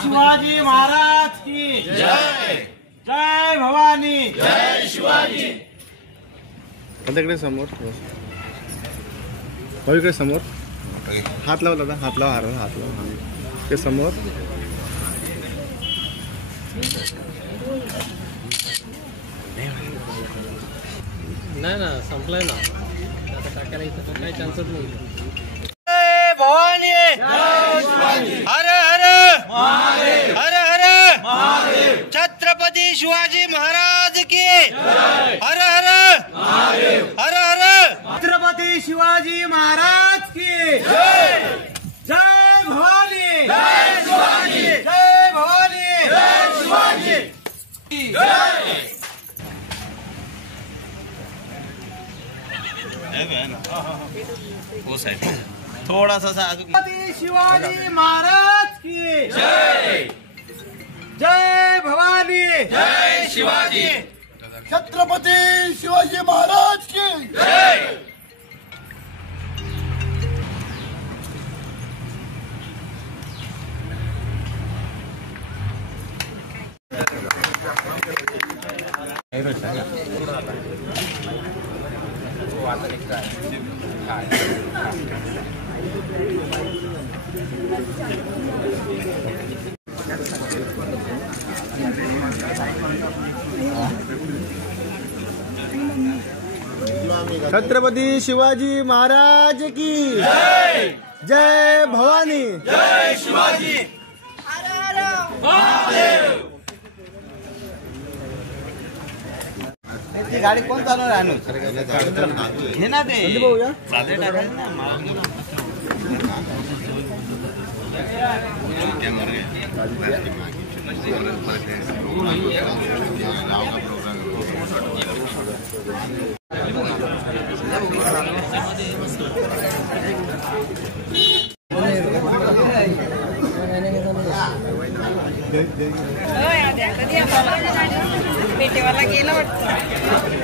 शिवाजी महाराज की जय। जय भवानी। जय शिवाजी। इकडे समोर इकडे समोर हात लाव दादा, हात लाव, हात लाव ते समोर. नाही ना, संपलाय ना आता, टाकायला इथं काही चान्सच नाही. जय भवानी। हर हर महादेव। हर हर महादेव। छत्रपती शिवाजी महाराज की हर हर महादेव। हर हर छत्रपती शिवाजी महाराज की जय। जय भवानी। जय शिवाजी। जय भवानी। जय शिवाजी। जय। वो साइड थोड़ा सा छत्रपती शिवाजी महाराज की जय। जय भवानी। जय शिवाजी। छत्रपती शिवाजी महाराज की जय। छत्रपती शिवाजी महाराज की जय। जय भवानी। जय शिवाजी। हर हर महादेव। ती गाडी कोण चालवणार आहे? घे ना ते भाऊया. पेटेवाला गेला वाटतं.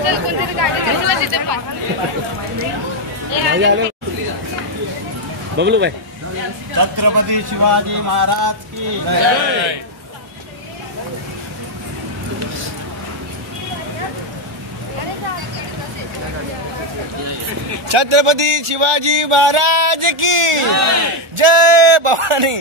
चल कोणतरी गाडी घेऊन तिथे बबलू भाई. छत्रपती शिवाजी महाराज की जय। छत्रपती शिवाजी महाराज की जय भवानी।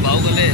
भाऊ गले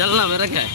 चल ना बरं काय.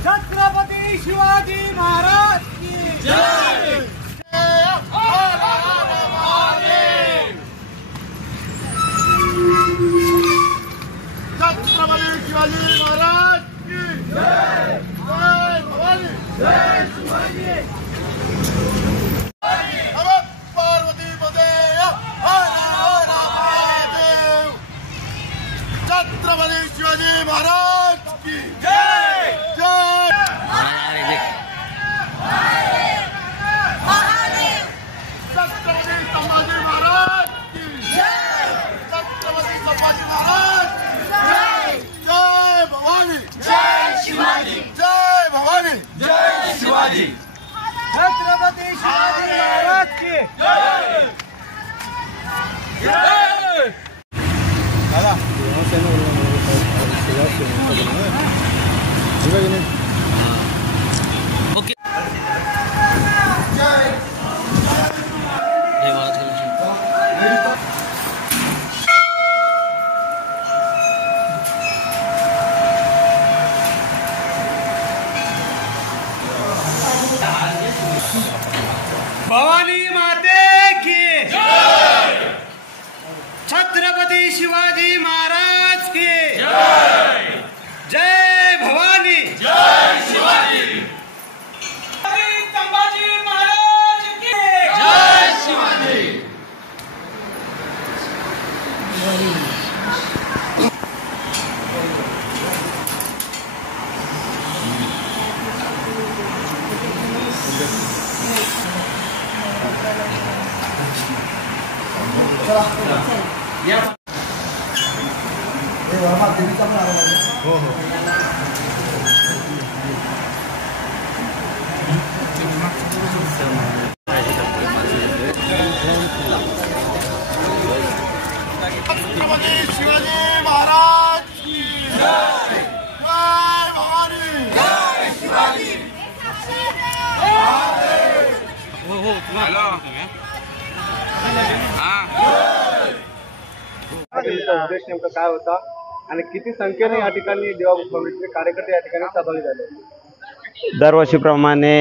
छत्रपती शिवाजी महाराज की जय. छत्रपती शिवाजी महाराज की जय. जय भवानी. जय शिवाजी. नमः पार्वती पते हर हर महादेव. छत्रपती शिवाजी महाराज की जय. जय छत्रपती संभाजी महाराज की जय. छत्रपती संभाजी महाराज जय. जय भवानी. जय शिवाजी. जय भवानी. जय शिवाजी. छत्रपती शिवाजी महाराज की जय. जय. ओके. भवानी माते की जय. छत्रपती शिवाजी महाराज की जय. जय भवानी. जय शिवाजी. संभाजी महाराज की जय. शिवाजी. छत्रपती शिवाजी महाराज की जय. जय भवानी. जय शिवाजी. उद्देश नेमका काय होता आणि किती संख्येने या ठिकाणी देवाभाऊचे कार्यकर्ते या ठिकाणी सहभागी झाले? दरवर्षीप्रमाणे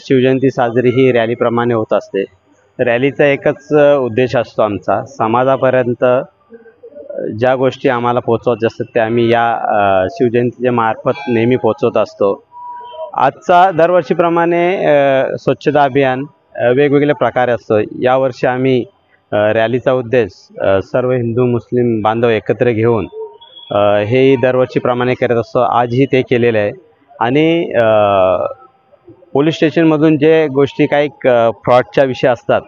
शिवजयंती साजरी ही रॅलीप्रमाणे होत असते. रॅलीचा एकच उद्देश असतो आमचा, समाजापर्यंत ज्या गोष्टी आम्हाला पोचवायच्या असतात त्या आम्ही या शिवजयंतीच्या मार्फत नेहमी पोचवत असतो. आजचा दरवर्षीप्रमाणे स्वच्छता अभियान वेगवेगळे प्रकारे असतो. यावर्षी आम्ही रॅलीचा उद्देश सर्व हिंदू मुस्लिम बांधव एकत्र घेऊन हेही दरवर्षीप्रमाणे करत असतो. आजही ते केलेलं आहे. आणि पोलीस स्टेशनमधून जे गोष्टी काही फ्रॉडच्या विषय असतात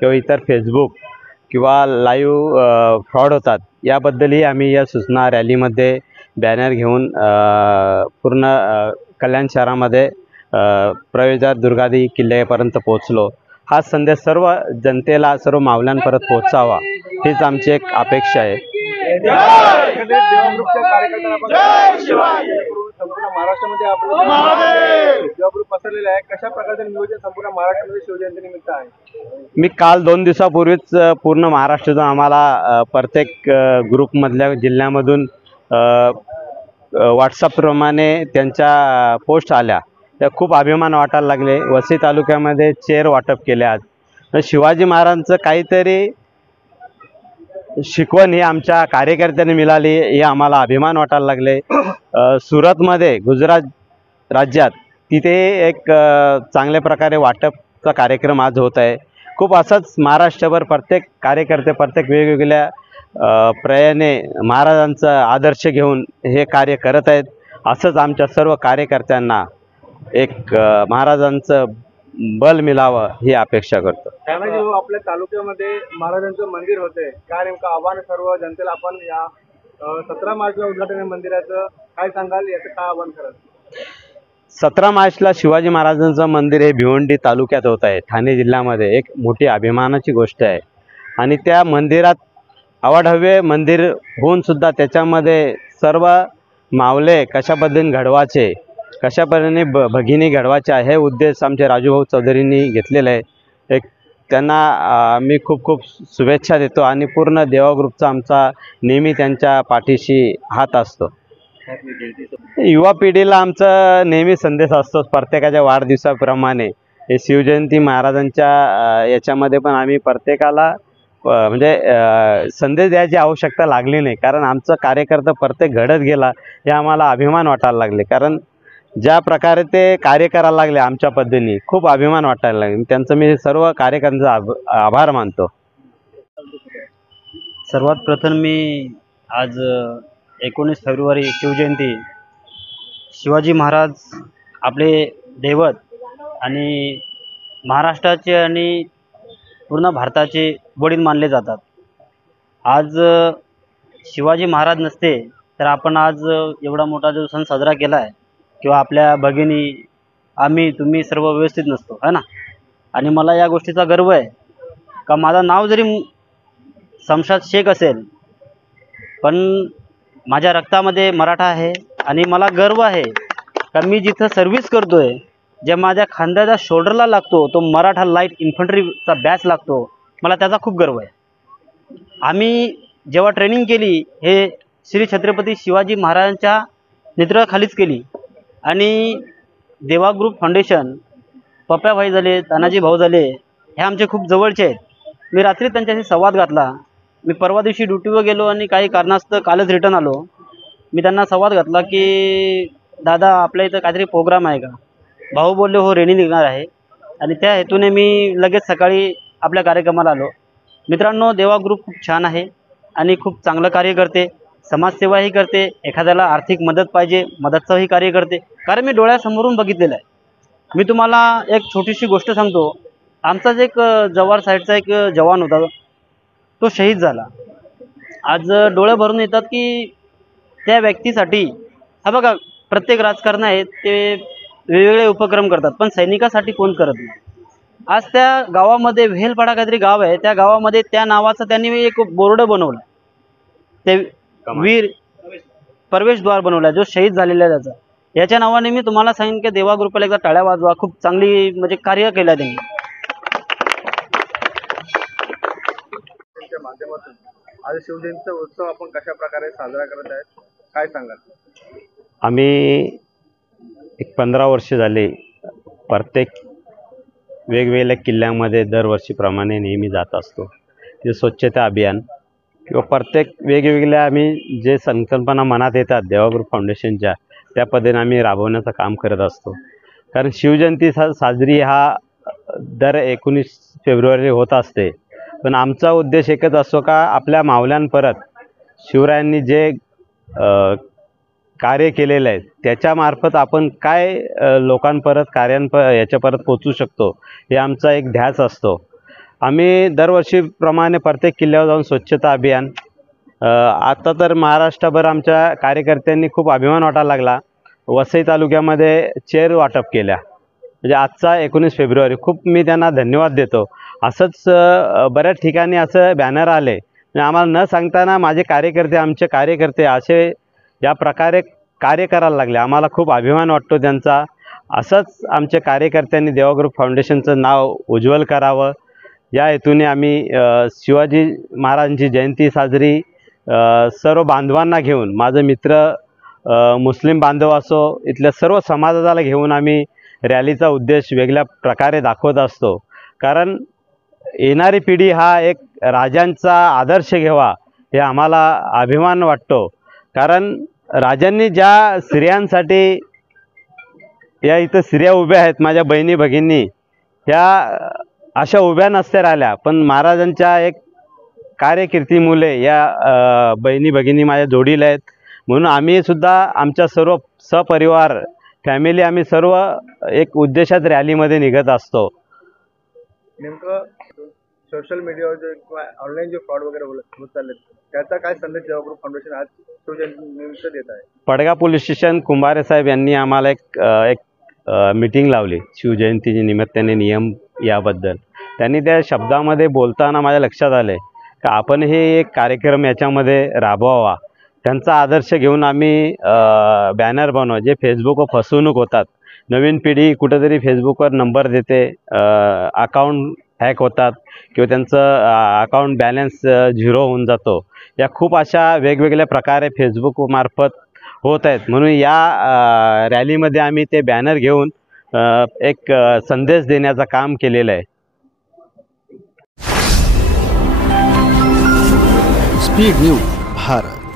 किंवा इतर फेसबुक किंवा लाईव्ह फ्रॉड होतात याबद्दलही आम्ही या सूचना रॅलीमध्ये बॅनर घेऊन पूर्ण कल्याण शहरामध्ये प्रवेशद्वार दुर्गादेवी किल्ल्यापर्यंत पोहोचलो. हा संदेश सर्व जनतेला सर्व मावल्यांपर्यंत पोहोचावा हीच आमची एक अपेक्षा आहे. संपूर्ण महाराष्ट्रामध्ये आपलं देवग्रुप पसरलेलं आहे. कशा प्रकारचं नियोजन संपूर्ण महाराष्ट्रामध्ये शिवजयंती निमित्त आहे? मी काल 2 दिवसापूर्वीच पूर्ण महाराष्ट्रातून आम्हाला प्रत्येक ग्रुपमधल्या जिल्ह्यामधून व्हॉट्सअपप्रमाणे त्यांच्या पोस्ट आल्या. त्या खूप अभिमान वाटायला लागले. वसई तालुक्यामध्ये चेअर वाटप केले. आज शिवाजी महाराजांचं काहीतरी शिकवण ही आमच्या कार्यकर्त्यांनी मिळाली हे आम्हाला अभिमान वाटायला लागले. सुरतमध्ये गुजरात राज्यात तिथे एक चांगल्या प्रकारे वाटपचा कार्यक्रम आज होत आहे. खूप असंच महाराष्ट्रभर प्रत्येक कार्यकर्ते प्रत्येक वेगवेगळ्या प्रयाने महाराजांचा आदर्श घेऊन हे कार्य करत आहेत. असंच आमच्या सर्व कार्यकर्त्यांना एक महाराजांचं बल मिळावं ही अपेक्षा करतो. तानाजी भाऊ, आपल्या तालुक्यामध्ये महाराजांचं मंदिर होते, काय नेमकं आव्हान सर्व जनतेला आपण या 17 मार्चला उद्घाटन आहे मंदिराचं, काय सांगाल, याचं काय आव्हान कराल? 17 मार्चला शिवाजी महाराजांचं मंदिर हे भिवंडी तालुक्यात होत आहे, ठाणे जिल्ह्यामध्ये. एक मोठी अभिमानाची गोष्ट आहे. आणि त्या मंदिरात अवाढव्य मंदिर होऊन सुद्धा त्याच्यामध्ये सर्व मावले कशा पद्धतीने घडवायचे, कशा पद्धतीने भगिनी घडवायच्या हे उद्देश आमचे राजूभाऊ चौधरींनी घेतलेला आहे. एक त्यांना मी खूप खूप शुभेच्छा देतो आणि पूर्ण देवा ग्रुपचा आमचा नेहमी त्यांच्या पाठीशी हात असतो. युवा पिढीला आमचा नेहमी संदेश असतो प्रत्येकाच्या वाढदिवसाप्रमाणे. हे शिवजयंती महाराजांच्या याच्यामध्ये पण आम्ही प्रत्येकाला म्हणजे संदेश द्यायची आवश्यकता लागली नाही, कारण आमचं कार्यकर्ता प्रत्येक घडत गेला हे आम्हाला अभिमान वाटायला लागले. कारण ज्या प्रकारे ते कार्य करायला लागले आमच्या पद्धतीने खूप अभिमान वाटायला लागले. त्यांचं मी सर्व कार्यकर्त्यांचा आभार मानतो. सर्वात प्रथम मी आज 19 फेब्रुवारी शिवजयंती, शिवाजी महाराज आपले दैवत आणि महाराष्ट्राचे आणि पूर्ण भारताचे वडील मानले जातात. आज शिवाजी महाराज नसते तर आपण आज एवढा मोठा जो सण साजरा केला आहे किंवा आपल्या भगिनी आम्ही तुम्ही सर्व व्यवस्थित नसतो है ना. आणि मला या गोष्टीचा गर्व आहे का माझं नाव जरी शमशाद शेख असेल पण माझ्या रक्तामध्ये मराठा आहे. आणि मला गर्व आहे का मी जिथं सर्व्हिस करतोय, जे माझ्या खांद्याच्या शोल्डरला लागतो तो मराठा लाईट इन्फंट्रीचा बॅच लागतो, मला त्याचा खूप गर्व आहे. आम्ही जेव्हा ट्रेनिंग केली हे श्री छत्रपती शिवाजी महाराजांच्या नेतृत्वाखालीच केली. आणि देवा ग्रुप फाउंडेशन, पप्प्याभाई झाले, तानाजी भाऊ झाले, हे आमचे खूप जवळचे आहेत. मी रात्री त्यांच्याशी संवाद घातला. मी परवा दिवशी ड्युटीवर गेलो आणि काही कारणास्तव कालच रिटर्न आलो. मी त्यांना संवाद घातला की दादा आपल्या इथं काहीतरी प्रोग्राम आहे का? भाऊ बोलले हो, रेणी निघणार आहे. आणि त्या हेतूने मी लगेच सकाळी आपल्या कार्यक्रमाला आलो. मित्रांनो, देवा ग्रुप खूप छान आहे आणि खूप चांगलं कार्य करते, समाजसेवाही करते, एखाद्याला आर्थिक मदत पाहिजे मदतचंही कार्य करते. कारण मी डोळ्यासमोरून बघितलेलं आहे. मी तुम्हाला एक छोटीशी गोष्ट सांगतो. आमचाच एक जव्हार साईडचा एक जवान होता, तो शहीद झाला. आज डोळे भरून येतात की त्या व्यक्तीसाठी, हा बघा प्रत्येक राजकारण आहे ते वेगवेगळे उपक्रम करतात पण सैनिकासाठी कोण करत नाही. आज त्या गावामध्ये वेलपाडा काहीतरी गाव आहे, त्या गावामध्ये त्या नावाचं त्यांनी एक बोर्ड बनवला, ते वीर प्रवेशद्वार बनवला जो शहीद झालेला आहे त्याचा. याच्या नावाने मी तुम्हाला सांगेन की देवा ग्रुपला एकदा टाळ्या वाजवा, खूप चांगली म्हणजे कार्य केलं त्यांनी. माध्यमातून आज शिवजयंतीचा उत्सव आपण कशा प्रकारे साजरा करत आहेत, काय सांगाल? आम्ही एक 15 वर्ष झाले प्रत्येक वेगवेगळ्या किल्ल्यामध्ये दरवर्षीप्रमाणे नेहमी जात असतो. ते स्वच्छता अभियान किंवा प्रत्येक वेगवेगळ्या आम्ही जे संकल्पना मनात येतात देवा ग्रुप फाउंडेशनच्या, त्या पद्धतीने आम्ही राबवण्याचं काम करत असतो. कारण शिवजयंती साजरी हा दर 19 फेब्रुवारी होत असते. पण आमचा उद्देश एकच असतो का आपल्या मावल्यांपरत शिवरायांनी जे कार्य केलेलं आहे त्याच्यामार्फत आपण काय लोकांपरत याच्यापरत पोचू शकतो, हे आमचा एक ध्यास असतो. आम्ही दरवर्षीप्रमाणे प्रत्येक किल्ल्यावर जाऊन स्वच्छता अभियान, आता तर महाराष्ट्रभर आमच्या कार्यकर्त्यांनी खूप अभिमान वाटायला लागला. वसई तालुक्यामध्ये चेअर वाटप केल्या, म्हणजे आजचा 19 फेब्रुवारी खूप मी त्यांना धन्यवाद देतो. असंच बऱ्याच ठिकाणी असं बॅनर आले, आम्हाला न सांगताना माझे कार्यकर्ते आमचे कार्यकर्ते असे या प्रकारे कार्य करायला लागले. आम्हाला खूप अभिमान वाटतो त्यांचा. असंच आमच्या कार्यकर्त्यांनी देवा ग्रुप फाउंडेशनचं नाव उज्ज्वल करावं या हेतूने आम्ही शिवाजी महाराजांची जयंती साजरी सर्व बांधवांना घेऊन, माझे मित्र मुस्लिम बांधव असो, इथल्या सर्व समाजाला घेऊन आम्ही रॅलीचा उद्देश वेगळ्या प्रकारे दाखवत असतो. कारण येणारी पिढी हा एक राजांचा आदर्श घ्यावा हे आम्हाला अभिमान वाटतो. कारण राजांनी ज्या स्त्रियांसाठी या इथं स्त्रिया उभ्या आहेत, माझ्या बहिणी भगिनी, ह्या अशा उभ्या नसत्या राहिल्या, पण महाराजांच्या एक कार्यकीर्तीमुळे या बहिणी भगिनी माझ्या जोडीला आहेत. म्हणून आम्ही सुद्धा आमच्या सर्व सपरिवार फॅमिली आम्ही सर्व एक उद्देशात रॅलीमध्ये निघत असतो. नेमकं सोशल मीडियावर जे किंवा ऑनलाईन जे फ्रॉड वगैरे होत चालले, त्याचा काय संदेश सेवाग्रुप फाउंडेशन आज शिवजयंतीनिमित्त देत आहे? पडगा पोलीस स्टेशन कुंभारे साहेब यांनी आम्हाला एक मीटिंग लावली शिवजयंतीच्या निमित्ताने नियम याबद्दल. त्यांनी त्या शब्दामध्ये बोलताना माझ्या लक्षात आले की आपण हे एक कार्यक्रम याच्यामध्ये राबवावा. त्यांचा आदर्श घेऊन आम्ही बॅनर बनव, जे फेसबुकवर फसवणूक होतात, नवीन पिढी कुठेतरी फेसबुकवर नंबर देते, अकाउंट हॅक होतात किंवा त्यांचं अकाउंट बॅलन्स झिरो होऊन जातो. या खूप अशा वेगवेगळ्या प्रकारे फेसबुकमार्फत होत आहेत. म्हणून या रॅलीमध्ये आम्ही ते बॅनर घेऊन एक संदेश देण्याचं काम केलेलं आहे. Speed news Bharat.